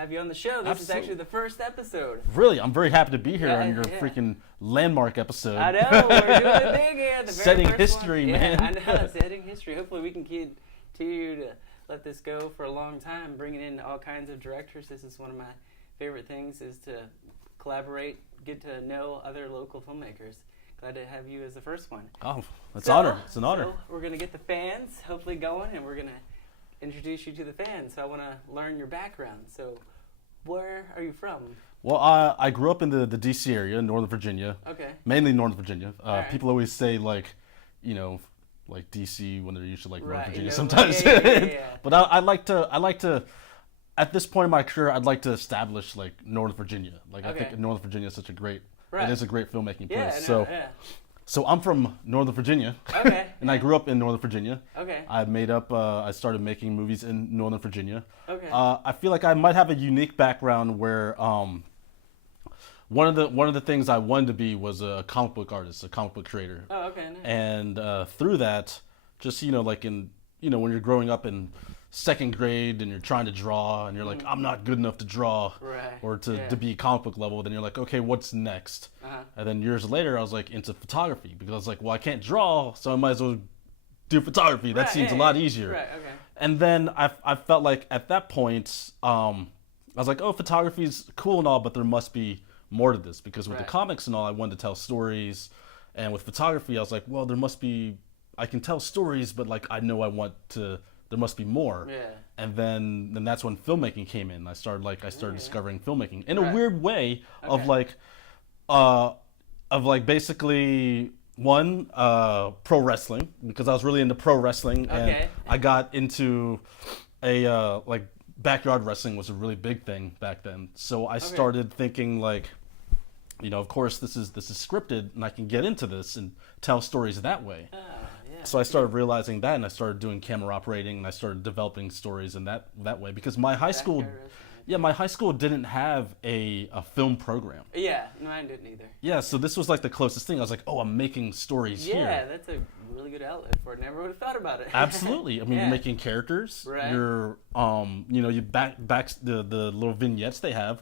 have you on the show. This is actually the first episode. Really? I'm very happy to be here on your freaking landmark episode. I know, we're doing it big here. The very setting first history, one. man. I know, setting history. Hopefully we can continue to let this go for a long time, bringing in all kinds of directors. This is one of my favorite things, is to collaborate, get to know other local filmmakers. Glad to have you as the first one. Oh, it's an honor. It's an honor. So we're going to get the fans hopefully going, and we're going to introduce you to the fans. So I want to learn your background. So where are you from? Well, I grew up in the D.C. area, Northern Virginia. Okay. Mainly Northern Virginia. Right. People always say, like, you know, like D.C. when they're usually like Northern Virginia You know, sometimes. yeah. But I like to, at this point in my career, I'd like to establish like Northern Virginia. Like I think Northern Virginia is such a great, it is a great filmmaking place. So I'm from Northern Virginia. Okay. And I grew up in Northern Virginia. Okay. I started making movies in Northern Virginia. Okay. I feel like I might have a unique background where one of the things I wanted to be was a comic book artist, a comic book creator. Oh, okay. Nice. And through that, just like when you're growing up in second grade and you're trying to draw and you're like, I'm not good enough to draw or to be comic book level, then you're like, okay, what's next? And then years later I was like into photography, because I was like, well, I can't draw, so I might as well do photography. That seems a lot easier. Right, okay. And then I felt like at that point I was like, oh, photography's cool and all, but there must be more to this, because with the comics and all, I wanted to tell stories, and with photography I was like, well, I can tell stories, but like I know there must be more. Yeah. And then that's when filmmaking came in. I started discovering filmmaking in a weird way of basically pro wrestling, because I was really into pro wrestling, and I got into backyard wrestling was a really big thing back then. So I started thinking like, of course this is scripted and I can get into this and tell stories that way. So I started realizing that, and I started doing camera operating, and I started developing stories in that way, because my high school didn't have a film program. Yeah, no, I didn't either. Yeah, so this was like the closest thing. I was like, oh, I'm making stories here. Yeah, that's a really good outlet for it. Never would have thought about it. Absolutely. I mean, you're making characters. Right. You're, you back the little vignettes they have.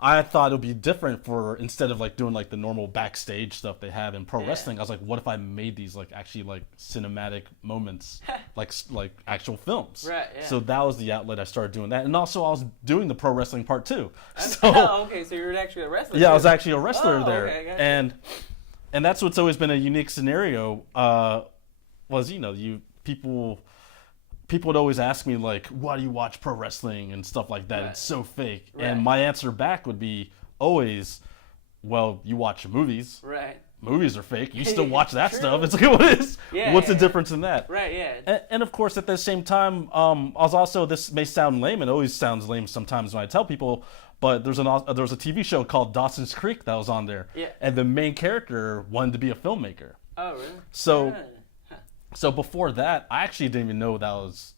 I thought it would be different instead of like doing like the normal backstage stuff they have in pro wrestling. I was like, what if I made these like actually like cinematic moments, like actual films? Right. Yeah. So that was the outlet. I started doing that, and also I was doing the pro wrestling part too. Okay, so you were actually a wrestler. Yeah, I was actually a wrestler there, okay, gotcha. and that's what's always been a unique scenario. Was people would always ask me like, why do you watch pro wrestling and stuff like that? It's so fake. And my answer back would be always, well, you watch movies. Right. Movies are fake. You still watch that stuff. It's like, what is? What's the difference in that? Right, yeah. And of course, at the same time, I was also, this may sound lame, and it always sounds lame sometimes when I tell people, but there was a TV show called Dawson's Creek that was on there. Yeah. And the main character wanted to be a filmmaker. Oh, really? So before that, I actually didn't even know that was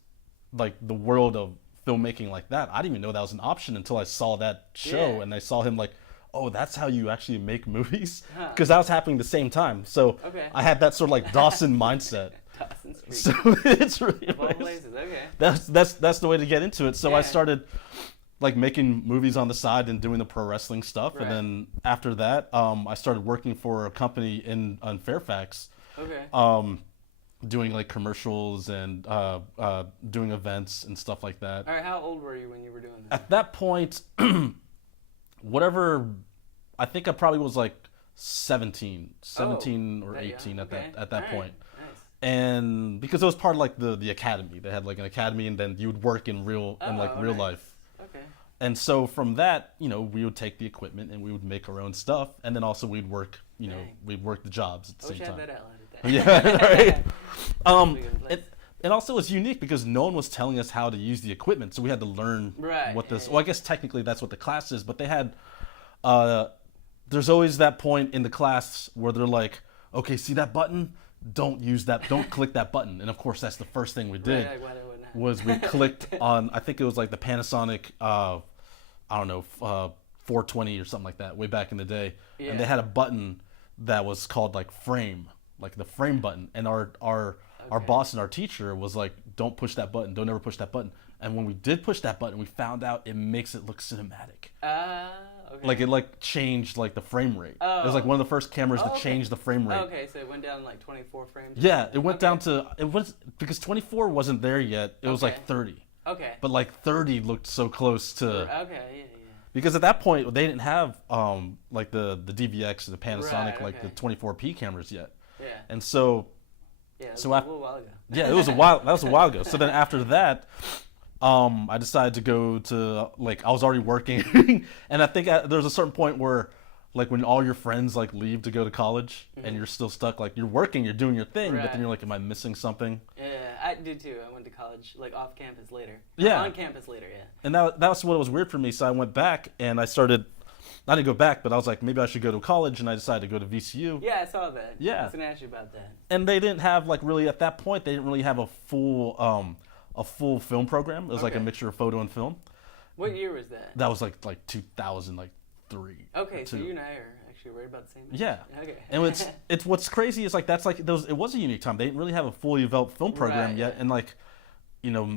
like the world of filmmaking like that. I didn't even know that was an option until I saw that show and I saw him like, oh, that's how you actually make movies? Because that was happening at the same time. So I had that sort of like Dawson mindset. Dawson's Creek. So it's really of all places, okay. That's the way to get into it. So I started like making movies on the side and doing the pro wrestling stuff. And then after that, I started working for a company on Fairfax. Okay. Doing like commercials and doing events and stuff like that. All right, how old were you when you were doing that? At that point, I think I probably was like 17 or 18 at that point. Nice. And because it was part of like the academy, they had like an academy, and then you would work in real life. Okay. And so from that, we would take the equipment and we would make our own stuff, and then also we'd work, we'd work the jobs at the same time. That outlet. Yeah, right. It also was unique because no one was telling us how to use the equipment, so we had to learn what this. Well, I guess technically that's what the class is, but they had. There's always that point in the class where they're like, "Okay, see that button? Don't use that. Don't click that button." And of course, that's the first thing we did. Was we clicked on? I think it was like the Panasonic. I don't know, 420 or something like that, way back in the day, and they had a button that was called like frame. Like the frame button, and our boss and our teacher was like, don't push that button, don't ever push that button. And when we did push that button, we found out it makes it look cinematic. Okay. Like it changed like the frame rate. Oh. It was like one of the first cameras to change the frame rate. Okay, so it went down like 24 frames. Yeah, it went down to because 24 wasn't there yet. It was like 30. Okay. But like 30 looked so close to. Okay. Yeah. Because at that point they didn't have like the DVX and the Panasonic like the 24p cameras yet. Yeah. And so. Yeah. It was so a little while ago. Yeah, it was a while. That was a while ago. So then after that. I decided to go to like I was already working, and I think there's a certain point where, like, when all your friends like leave to go to college, and you're still stuck, like you're working, you're doing your thing, but then you're like, am I missing something? Yeah, I did too. I went to college like off campus later. Yeah, on campus later. Yeah. And that was what was weird for me. So I went back and I started. I didn't go back, but I was like, maybe I should go to college, and I decided to go to VCU. Yeah, I saw that. Yeah. I was gonna ask you about that. And they didn't have like really at that point. They didn't really have a full film program. It was like a mixture of photo and film. What year was that? That was like 2003. Okay, so you and I are actually right about the same age. Yeah. Okay. And it's what's crazy is like that's like those. It was a unique time. They didn't really have a fully developed film program yet, and like,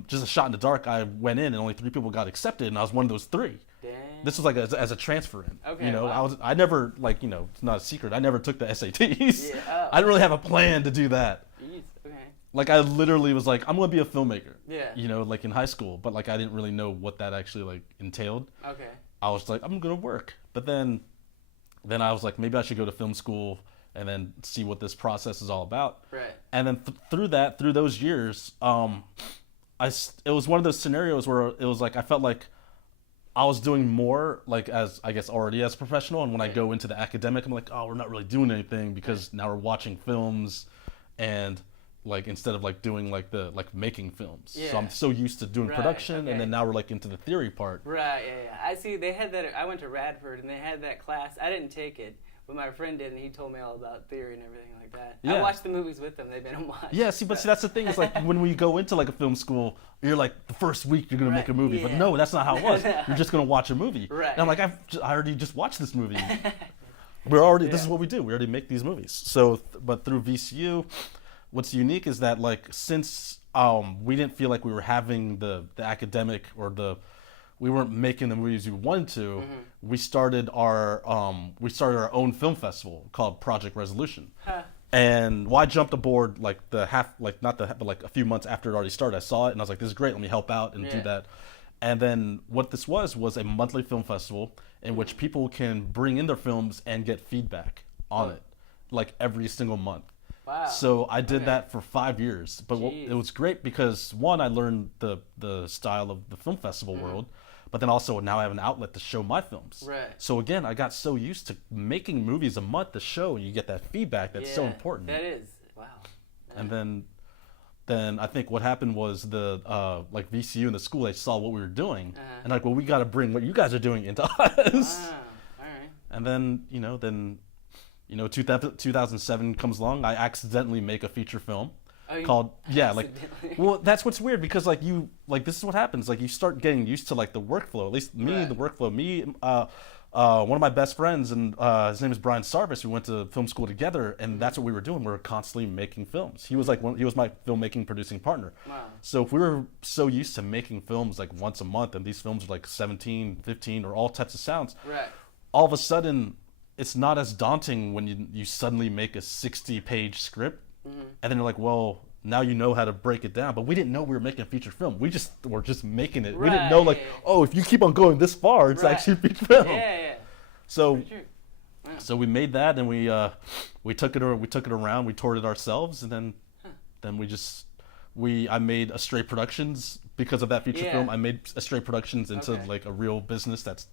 just a shot in the dark. I went in, and only 3 people got accepted, and I was one of those 3. Dang. This was like as a transfer in. Okay. I never like it's not a secret. I never took the SATs. Yeah. I didn't really have a plan to do that. Jeez. Okay. Like I literally was like, I'm gonna be a filmmaker. Yeah. Like in high school, but like I didn't really know what that actually like entailed. Okay. I was like, I'm gonna work, but then I was like, maybe I should go to film school and then see what this process is all about. Right. And then through those years, it was one of those scenarios where it was like I felt like I was doing more like as I guess already as a professional, and when I go into the academic, I'm like, oh, we're not really doing anything because now we're watching films, and like instead of like doing like making films. So I'm so used to doing production, and then now we're like into the theory part. Right. Yeah. I see. They had that. I went to Radford, and they had that class. I didn't take it, but my friend did, and he told me all about theory and everything like that. Yeah. I watched the movies with them. They've been watched. Yeah. See, but that's the thing is like when we go into like a film school, you're like the first week you're gonna make a movie, but no, that's not how it was. You're just gonna watch a movie. Right. And I'm like, I already just watched this movie. We're already. This is what we do. We already make these movies. So, but through VCU. What's unique is that like since we didn't feel like we were having the academic or we weren't making the movies we wanted to, we started our own film festival called Project Resolution. And I jumped aboard like but like a few months after it already started. I saw it and I was like, this is great, let me help out and do that. And then what this was a monthly film festival in which people can bring in their films and get feedback on it, like every single month. Wow. So I did that for 5 years, but it was great because one, I learned the style of the film festival world, but then also now I have an outlet to show my films. Right. So again, I got so used to making movies a month to show, and you get that feedback that's so important. That is wow. Yeah. And then I think what happened was the like VCU and the school, they saw what we were doing, and like, well, we got to bring what you guys are doing into us. Wow. All right. And then 2007 comes along. I accidentally make a feature film called well, that's what's weird because this is what happens. Like you start getting used to like the workflow. At least me, the workflow. One of my best friends, and his name is Brian Sarvis. We went to film school together, and that's what we were doing. We were constantly making films. He was he was my filmmaking producing partner. Wow. So if we were so used to making films like once a month, and these films are like 17, 15, or all types of sounds. Right. All of a sudden, it's not as daunting when you suddenly make a 60-page script, and then you're like, well, now you know how to break it down. But we didn't know we were making a feature film. We just were just making it. We didn't know oh, if you keep on going this far, it's actually a feature film. Yeah. So, so we made that, and we took it around. We toured it ourselves, and then I made Astray Productions because of that feature film. I made Astray Productions into like a real business that's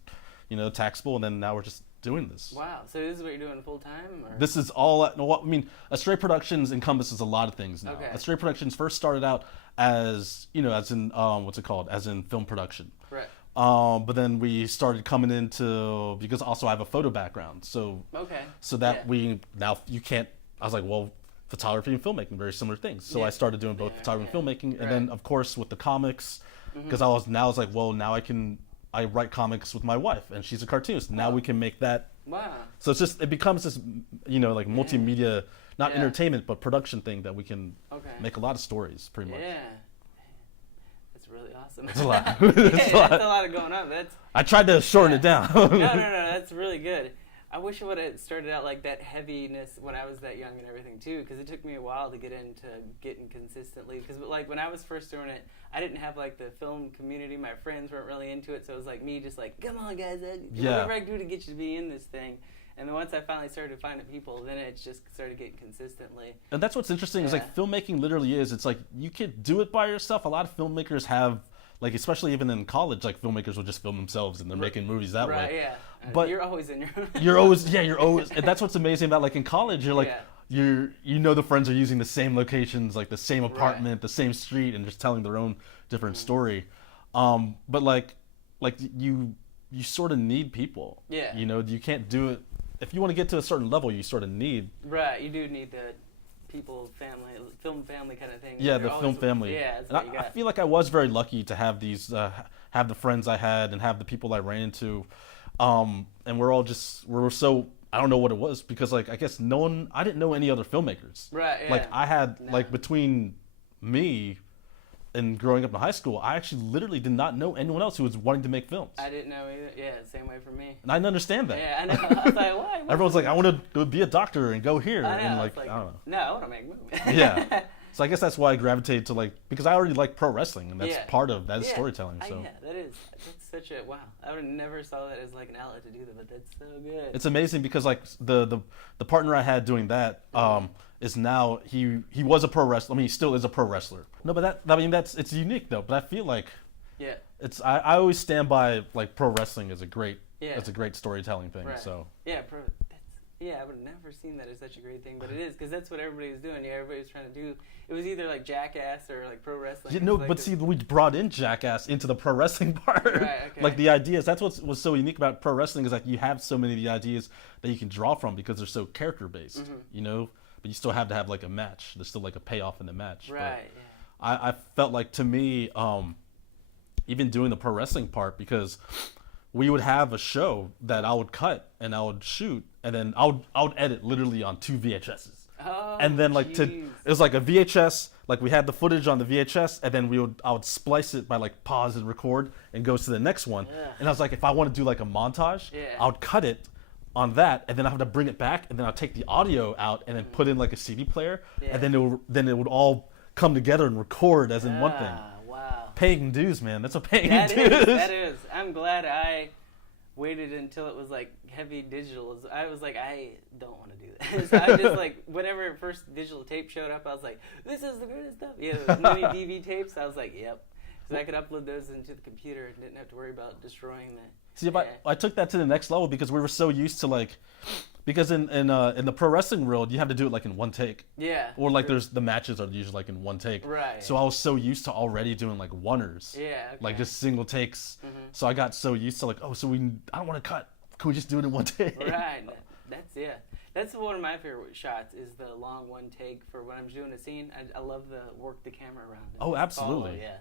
taxable, and then now we're just doing this. Wow. So this is what you're doing full time? This is all. I mean, Astray Productions encompasses a lot of things now. Okay. Astray Productions first started out as as in what's it called? As in film production. Right. But then we started coming into, because also I have a photo background, so that you can't. I was like, well, photography and filmmaking, very similar things. So I started doing both photography and filmmaking, and then of course with the comics, because I was like, well, now I write comics with my wife, and she's a cartoonist. Now we can make that. Wow. So it becomes this, like multimedia, not entertainment, but production thing that we can make a lot of stories, pretty much. Yeah. That's really awesome. awesome. It's a lot. That's a lot of going on. I tried to shorten it down. No, that's really good. I wish I would have started out like that heaviness when I was that young and everything too, because it took me a while to get into getting consistently. Because like when I was first doing it, I didn't have like the film community. My friends weren't really into it, so it was like me just like, come on guys, whatever I can do to get you to be in this thing. And then once I finally started finding people, then it just started getting consistently. And that's what's interesting is like filmmaking literally is. It's like you could do it by yourself. A lot of filmmakers have, like, especially even in college, like filmmakers will just film themselves and they're making movies that way. Right, yeah. But you're always in your you're always and that's what's amazing about, like, in college, you're like you know the friends are using the same locations, like the same apartment, the same street, and just telling their own different story. But like you sort of need people. Yeah. You know, you can't do it if you want to get to a certain level. You sort of need. Right. You do need the people, family, film family kind of thing. Yeah, the film family. Yeah, that's what you got. I feel like I was very lucky to have these, have the friends I had and have the people I ran into, and we're so, I don't know what it was, because like I guess I didn't know any other filmmakers. Right. Yeah. Like I had like between me and growing up in high school, I actually literally did not know anyone else who was wanting to make films. I didn't know either. Yeah, same way for me. And I didn't understand that. Yeah, I know. I was like, why? Everyone's like, I want to be a doctor and go here. I know. And like, I don't know. No, I want to make movies. Yeah. So I guess that's why I gravitated to, like, because I already like pro wrestling, and that's part of that is storytelling. So that is. That's such a wow. I would have never saw that as like an outlet to do that, but that's so good. It's amazing because like the partner I had doing that is now he was a pro wrestler. I mean, he still is a pro wrestler. No, but it's unique though. But I feel like I always stand by like pro wrestling as a great storytelling thing. Right. So I would have never seen that as such a great thing, but it is, because that's what everybody was doing. Yeah, everybody was trying to do. It was either like Jackass or like pro wrestling. Yeah, no, like but see, we brought in Jackass into the pro wrestling part. Right, okay. Like the ideas. That's what was so unique about pro wrestling, is like you have so many of the ideas that you can draw from because they're so character based. You know, but you still have to have like a match. There's still like a payoff in the match. Right. But I felt like, to me, even doing the pro wrestling part, because we would have a show that I would cut and I would shoot, and then I would edit literally on 2 VHSs. Oh, and then like it was like a VHS, like we had the footage on the VHS, and then I would splice it by like pause and record and goes to the next one. Yeah. And I was like, if I want to do like a montage, I would cut it on that, and then I have to bring it back, and then I'll take the audio out and then put in like a CD player, and then it would all come together and record as in one thing. Wow. Paying dues, man. That's what paying dues is. That is. I'm glad I waited until it was like heavy digital. I was like, I don't want to do this. So I just like, whenever first digital tape showed up, I was like, this is the greatest stuff. Yeah, the mini DV tapes. I was like, yep. So I could upload those into the computer and didn't have to worry about destroying the. See, I took that to the next level because we were so used to like, because in the pro wrestling world, you have to do it like in one take. Yeah. Or like the matches are usually like in one take. Right. So I was so used to already doing like oneers. Yeah. Okay. Like just single takes. Mm-hmm. So I got so used to like, I don't want to cut. Can we just do it in one take? Right. That's one of my favorite shots, is the long one take for when I'm doing a scene. I love the work the camera around it. Oh, absolutely. Yeah.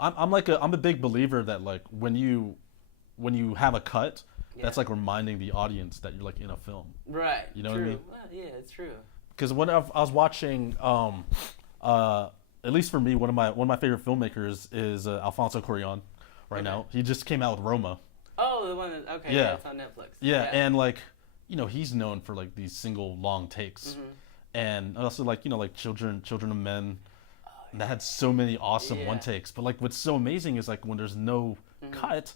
I'm a big believer that like when you have a cut, that's like reminding the audience that you're like in a film. Right. You know what I mean? Well, yeah, it's true. Because when I was watching, at least for me, one of my favorite filmmakers is Alfonso Cuarón. Right now, he just came out with Roma. Oh, the one that it's on Netflix. Yeah, and like, you know, he's known for like these single long takes, and also like, you know, like Children of Men. And that had so many awesome one takes, but like what's so amazing is like when there's no cut,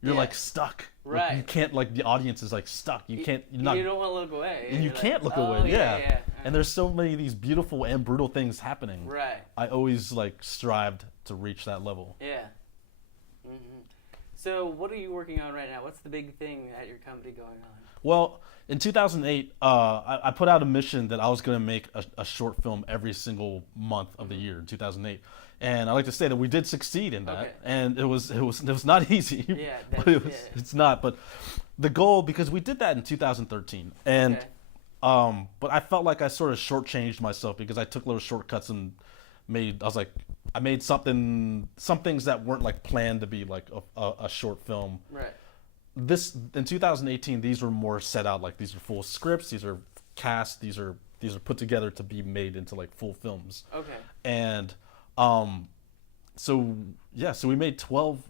you're like stuck. Right. Like, you can't, like, the audience is like stuck. You can't. You don't want to look away. And you can't look away. Yeah. And there's so many of these beautiful and brutal things happening. Right. I always like strived to reach that level. Yeah. Mm-hmm. So what are you working on right now? What's the big thing at your company going on? Well, in 2008, I put out a mission that I was going to make a short film every single month of the year in 2008. And I like to say that we did succeed in that. Okay. And it was not easy. Yeah, but it's not. But the goal, because we did that in 2013. And but I felt like I sort of shortchanged myself because I took little shortcuts and I made some things that weren't like planned to be like a short film. Right. This in 2018, these were more set out, like these are full scripts, these are cast, these are put together to be made into like full films. Okay. And so yeah, so we made 12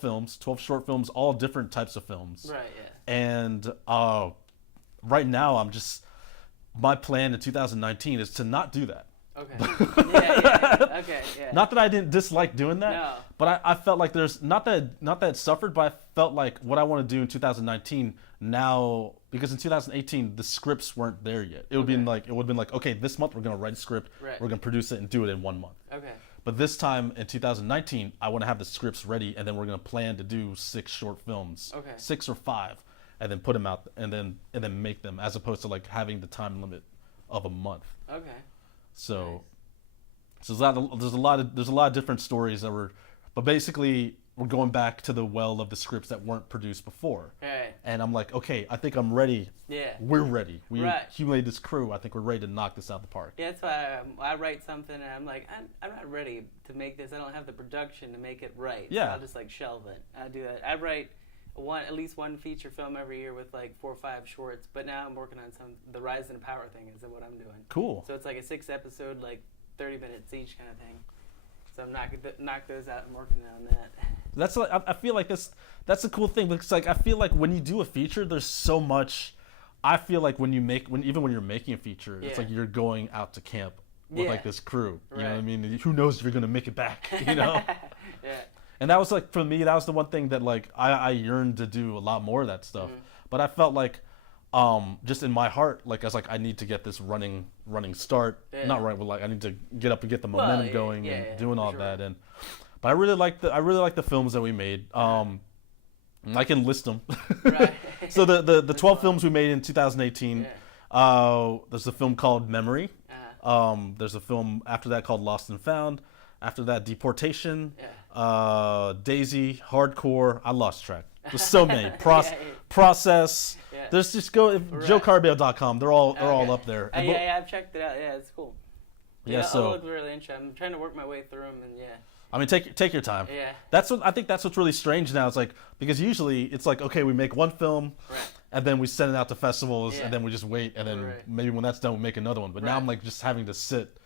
films, 12 short films, all different types of films. Right. Yeah. And right now my plan in 2019 is to not do that. Okay. Yeah. Okay. Yeah. Not that I didn't dislike doing that, No. but I felt like there's not that it suffered, but I felt like what I want to do in 2019 now, because in 2018 the scripts weren't there yet. It would be like, okay, this month we're gonna write a script, right. We're gonna produce it and do it in 1 month. Okay. But this time in 2019, I want to have the scripts ready, and then we're gonna plan to do 6 short films, 6 or 5, and then put them out, and then make them, as opposed to like having the time limit of a month. Okay. So, nice. So there's a lot of different stories but basically we're going back to the well of the scripts that weren't produced before. Right. And I'm like, okay, I think I'm ready. Yeah. We're ready. We right. accumulated this crew. I think we're ready to knock this out the park. Yeah, that's why I write something and I'm like, I'm not ready to make this. I don't have the production to make it right. Yeah. So I'll just like shelve it. I do that. I write at least one feature film every year with like 4 or 5 shorts. But now I'm working on the Rise and Power thing is what I'm doing. Cool. So it's like a 6 episode, like 30 minutes each kind of thing. So I'm knock those out and working on that. That's like, I feel like that's the cool thing, because like I feel like when you do a feature, there's so much. I feel like when you're making a feature, it's like you're going out to camp with like this crew. You know what I mean? Who knows if you're gonna make it back? You know? Yeah. And that was like, for me, that was the one thing that like I yearned to do a lot more of that stuff. But I felt like just in my heart, like I was like, I need to get this running start. Not right, but like I need to get up and get the momentum going and doing all that. And but I really like the films that we made. I can list them. Right. So the 12 films we made in 2018. There's a film called Memory. There's a film after that called Lost and Found. After that, Deportation, Daisy, Hardcore. I lost track. There's so many. Process. Yeah. There's just JoeCarabeo.com. They're all up there. Yeah, I've checked it out. Yeah, it's cool. Yeah, so look really interesting. I'm trying to work my way through them, and I mean, take your time. Yeah. I think that's what's really strange now. It's like, because usually it's like, okay, we make one film, and then we send it out to festivals, and then we just wait, and then maybe when that's done, we make another one. But now I'm like just having to sit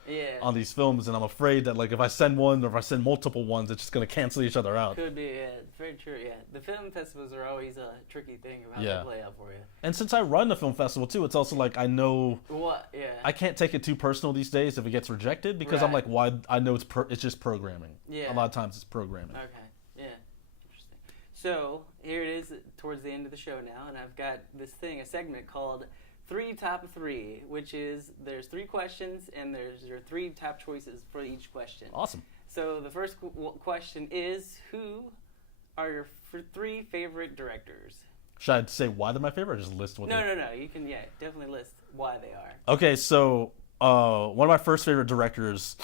on these films, and I'm afraid that like if I send one or if I send multiple ones, it's just gonna cancel each other out. Could be, it's very true. Yeah, the film festivals are always a tricky thing about to play out for you. And since I run the film festival too, it's also like I know I can't take it too personal these days if it gets rejected, because I'm like, why? I know it's just programming. Yeah, a lot of times it's programming. Okay, yeah, interesting. So here it is towards the end of the show now, and I've got a segment called 3 Top 3, which is there's 3 questions and there's your 3 top choices for each question. Awesome. So the first question is, who are your 3 favorite directors? Should I say why they're my favorite, or just list what? No. You can definitely list why they are. Okay, so one of my first favorite directors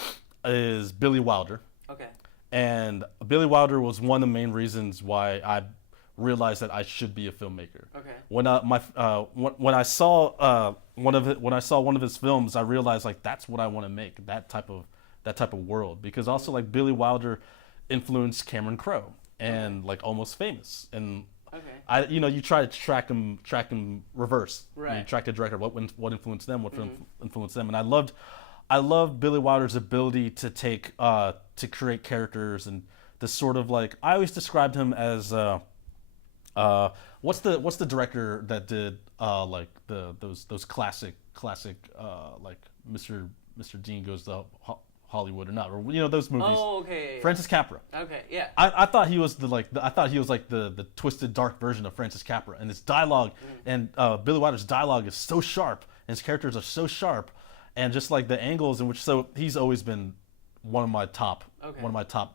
is Billy Wilder. Okay. And Billy Wilder was one of the main reasons why I realized that I should be a filmmaker. Okay. When I saw one of his films, I realized like that's what I want to make, that type of world, because also like Billy Wilder influenced Cameron Crowe and like Almost Famous, and you try to track him reverse. Right. You track the director, what influenced them, what influenced them, and I loved Billy Wilder's ability to to create characters, and this sort of like, I always described him as what's the director that did like those classic like Mr. Dean Goes to Hollywood or not, or those movies. Oh, okay. Francis Capra. Okay, yeah. I thought he was the twisted dark version of Francis Capra, and his dialogue and Billy Wilder's dialogue is so sharp, and his characters are so sharp, and just like the angles in which, so he's always been one of my top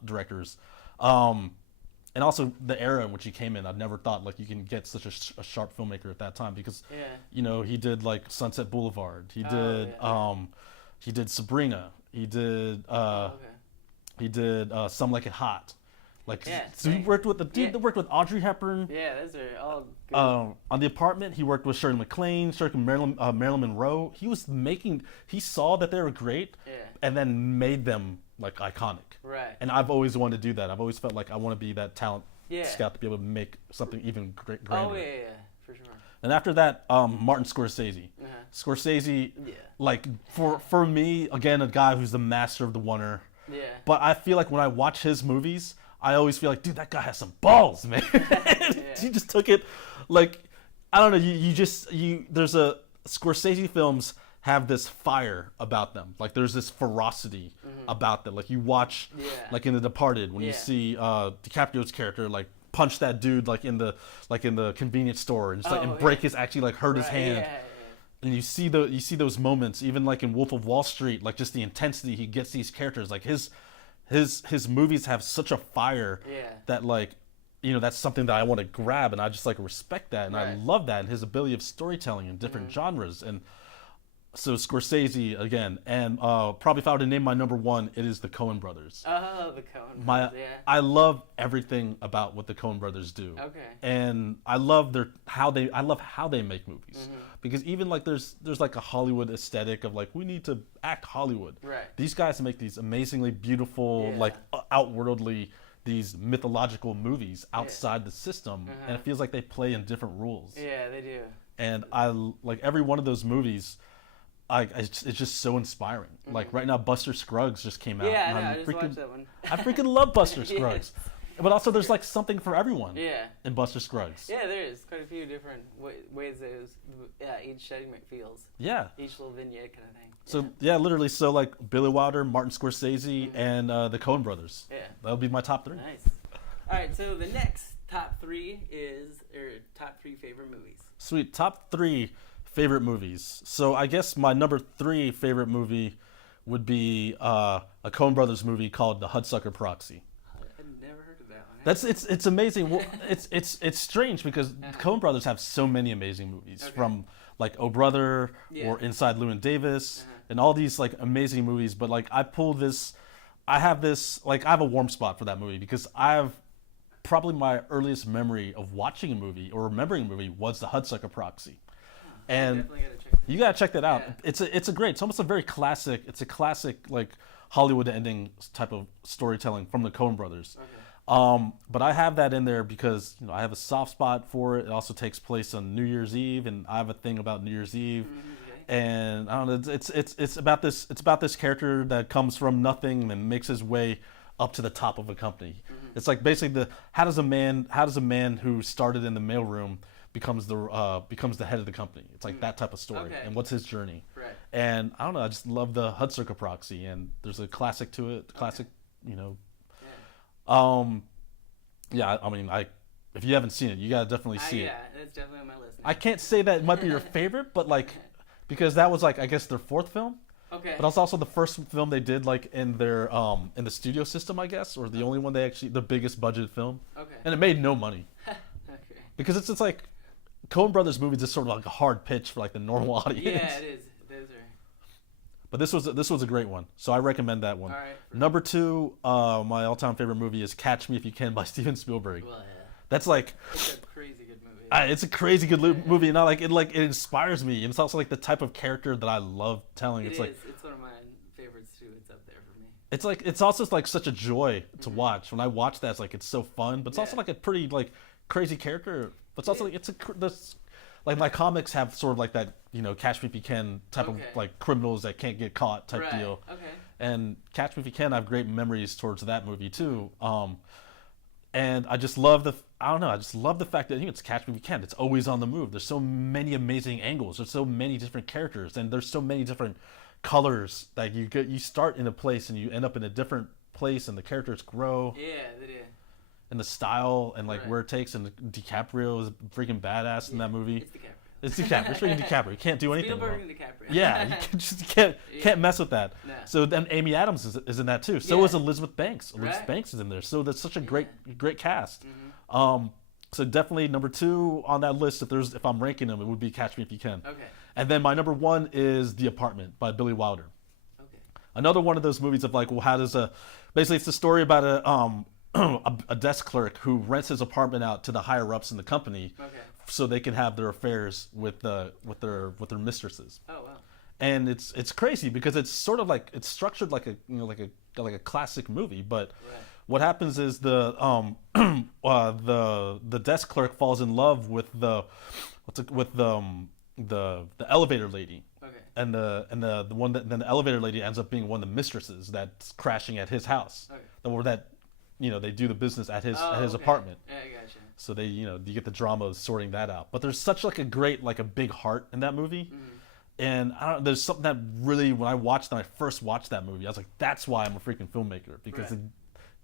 directors. And also the era in which he came in, I'd never thought like you can get such a sharp filmmaker at that time, because he did like Sunset Boulevard, he did Sabrina, he did Some Like It Hot, so he worked with the dude that worked with Audrey Hepburn. Yeah, those are all good. On The Apartment, he worked with Shirley MacLaine, Marilyn Monroe. He saw that they were great, and then made them like iconic. Right. And I've always wanted to do that. I've always felt like I want to be that talent scout to be able to make something even grander. Oh yeah, for sure. And after that, Martin Scorsese. Scorsese, like for me, again, a guy who's the master of the oneer. Yeah. But I feel like when I watch his movies, I always feel like, dude, that guy has some balls, man. He just took it, like, I don't know. There's Scorsese films have this fire about them. Like, there's this ferocity about them. Like, you watch, like in The Departed, when you see DiCaprio's character, like, punch that dude, like in the convenience store, and just and break his, actually, like, hurt his hand. And you see those moments, even like in Wolf of Wall Street, like just the intensity he gets these characters. Like his movies have such a fire that, like, you know, that's something that I want to grab, and I just, like, respect that, and I love that, and his ability of storytelling in different genres. And so Scorsese again, and probably if I were to name my number one, it is the Coen brothers. Oh, the Coen brothers, I love everything about what the Coen brothers do. Okay. And I love how they make movies. Because even, like, there's like a Hollywood aesthetic of, like, we need to act Hollywood. Right. These guys make these amazingly beautiful, like, outwardly, these mythological movies outside the system, and it feels like they play in different rules. Yeah, they do. And I like every one of those movies. It's just so inspiring. Like right now, Buster Scruggs just came out. Yeah, I just watched that one. I freaking love Buster Scruggs. But also, there's, like, something for everyone. In Buster Scruggs. Yeah, there is quite a few different ways each segment feels. Yeah. Each little vignette kind of thing. So literally, so like Billy Wilder, Martin Scorsese, and the Coen brothers. Yeah. That would be my top three. Nice. All right, so the next top three top three favorite movies. Sweet. Top three favorite movies. So I guess my number 3 favorite movie would be a Coen brothers movie called The Hudsucker Proxy. It's amazing. Well, it's strange because Coen brothers have so many amazing movies, from like Oh Brother or Inside Llewyn Davis and all these, like, amazing movies. But, like, I have a warm spot for that movie because probably my earliest memory of watching a movie or remembering a movie was The Hudsucker Proxy. And you gotta check that out. Yeah. It's almost a very classic. It's a classic, like, Hollywood ending type of storytelling from the Coen brothers. But I have that in there because, you know, I have a soft spot for it. It also takes place on New Year's Eve, and I have a thing about New Year's Eve. And I don't know, it's about this character that comes from nothing and makes his way up to the top of a company. It's like basically how does a man who started in the mailroom becomes the head of the company. It's like that type of story, and what's his journey. Right. And I don't know, I just love the Hudsucker Proxy, and there's a classic to it. You know. I mean, if you haven't seen it, you gotta definitely see it. Yeah, it's definitely on my list now. I can't say that it might be your favorite, but, like, because that was, like, I guess their 4th film. Okay. But also the first film they did, like, in their in the studio system, I guess, or the only one the biggest budget film. Okay. And it made no money. Okay. Because it's just like Coen Brothers movies is sort of like a hard pitch for, like, the normal audience. Yeah, it is. Those are. But this was a great one, so I recommend that one. All right. Number 2, my all-time favorite movie is Catch Me If You Can by Steven Spielberg. Well, yeah. That's like. It's a crazy good movie. It's a crazy good movie, and it inspires me, and it's also, like, the type of character that I love telling. It's one of my favorites too. It's up there for me. It's like it's also, like, such a joy to watch. When I watch that, it's like it's so fun, but it's also, like, a pretty, like, crazy character. But it's also like my comics have sort of like that, you know, Catch Me If You Can type of, like, criminals that can't get caught type deal. Okay. And Catch Me If You Can, I have great memories towards that movie too. And I just love the fact that, you know, it's Catch Me If You Can. It's always on the move. There's so many amazing angles. There's so many different characters, and there's so many different colors that you start in a place and you end up in a different place, and the characters grow. Yeah, they do. And the style and, like, where it takes, and DiCaprio is freaking badass in that movie. It's DiCaprio. It's freaking DiCaprio. You can't do anything wrong. And DiCaprio. Yeah, you can't mess with that. No. So then Amy Adams is in that too. So is Elizabeth Banks. Elizabeth Banks is in there. So that's such a great cast. So definitely number 2 on that list. If I'm ranking them, it would be Catch Me If You Can. Okay. And then my number 1 is The Apartment by Billy Wilder. Okay. Another one of those movies of, like, well, how does basically it's the story about a desk clerk who rents his apartment out to the higher ups in the company, so they can have their affairs with their mistresses. Oh wow! And it's crazy because it's sort of like it's structured like a classic movie, but what happens is the desk clerk falls in love with the elevator lady. Okay. the one that then the elevator lady ends up being one of the mistresses that's crashing at his house. Okay. Or that, they do the business at his apartment. Yeah, I gotcha. So they, you get the drama of sorting that out. But there's such like a great, like a big heart in that movie. Mm-hmm. And I don't know, there's something that really, when I first watched that movie, I was like, that's why I'm a freaking filmmaker. Because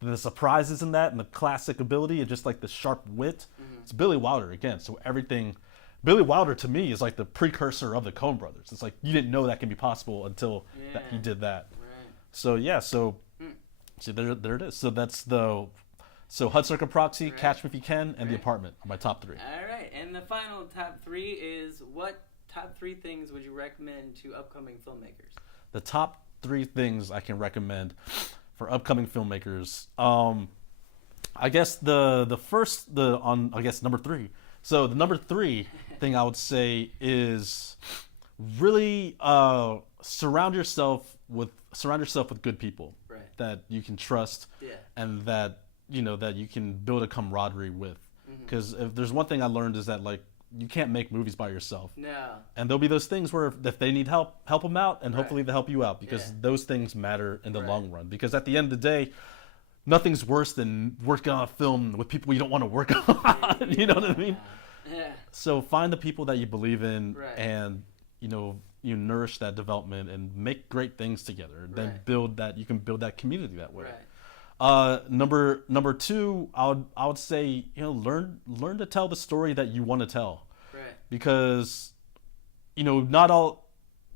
the surprises in that and the classic ability and just like the sharp wit. Mm-hmm. It's Billy Wilder again. So Billy Wilder to me is like the precursor of the Coen brothers. It's like, you didn't know that can be possible until that he did that. Right. So yeah, see there it is. So that's So Hudsucker Proxy, Catch Me If You Can, and The Apartment are my top 3. All right, and the final top 3 is what top 3 things would you recommend to upcoming filmmakers? The top 3 things I can recommend for upcoming filmmakers. I guess number 3. So the number 3 thing I would say is really surround yourself with good people that you can trust, and that that you can build a camaraderie with. Because if there's one thing I learned is that like you can't make movies by yourself. No. And there'll be those things where if they need help them out, and hopefully they'll help you out, because those things matter in the long run. Because at the end of the day, nothing's worse than working on a film with people you don't want to work on. You know what I mean? Yeah. So find the people that you believe in, and you nourish that development and make great things together. Then you can build that community that way. Number 2, I would say learn to tell the story that you want to tell, because not all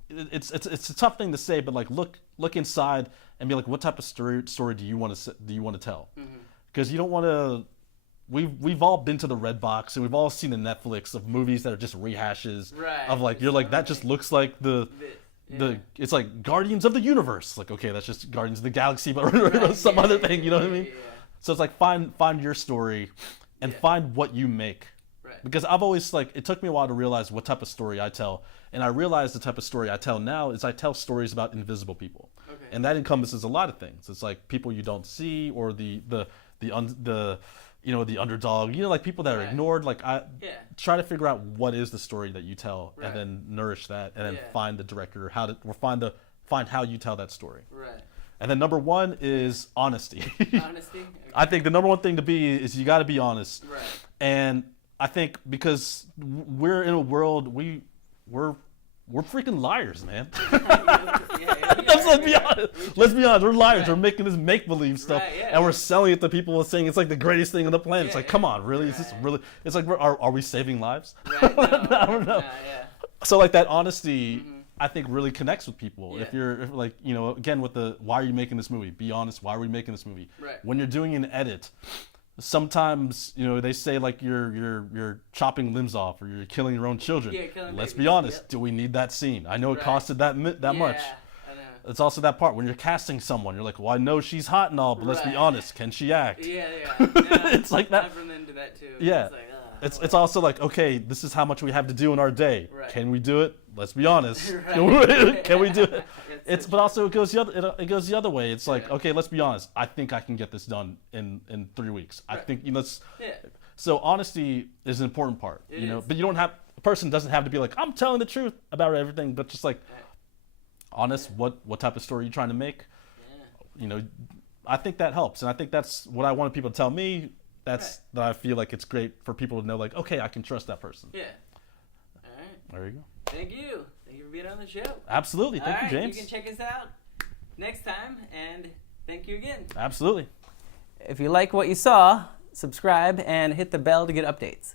it's a tough thing to say, but like look inside and be like, what type of story do you want to tell? Because you don't want to. We've all been to the Red Box, and we've all seen the Netflix of movies that are just rehashes of like you're like that just looks like it's like Guardians of the Universe. Like, okay, that's just Guardians of the Galaxy, but some other thing, you know what I mean? Yeah. So it's like find your story and find what you make. Right. Because I've always it took me a while to realize what type of story I tell, and I realize the type of story I tell now is I tell stories about invisible people. Okay. And that encompasses a lot of things. It's like people you don't see, or the underdog, like people that are ignored. Like I try to figure out what is the story that you tell, and then nourish that, and then find the director find how you tell that story. Right. And then number 1 is honesty. Honesty. Okay. I think the number 1 thing to be is you got to be honest. Right. And I think because we're in a world we're freaking liars, man. Let's be honest. We're liars. We're making this make-believe stuff, and we're selling it to people saying it's like the greatest thing on the planet. It's like, come on, really? Is this really? It's like, are we saving lives? Right. No, I don't know. So like that honesty, I think really connects with people. Yeah. If you're again with the why are you making this movie? Be honest. Why are we making this movie? Right. When you're doing an edit, sometimes they say like you're chopping limbs off, or you're killing your own children. Let's be honest. Do we need that scene? I know it costed that much. I know. It's also that part when you're casting someone. You're like, well, I know she's hot and all, but let's be honest. Can she act? Yeah. It's like that. I've run into that too. Yeah. It's also like, okay, this is how much we have to do in our day. Right. Can we do it? Let's be honest. Can we do it? But also it goes the other way. It's like, okay, let's be honest. I think I can get this done in 3 weeks. I think So honesty is an important part. But you don't have a person doesn't have to be like, I'm telling the truth about everything, but just like honest. What type of story are you trying to make? I think that helps, and I think that's what I wanted people to tell me. That I feel like it's great for people to know, like, okay, I can trust that person. Yeah. All right. There you go. Thank you. Thank you for being on the show. Absolutely. Thank you, James. You can check us out next time, and thank you again. Absolutely. If you like what you saw, subscribe and hit the bell to get updates.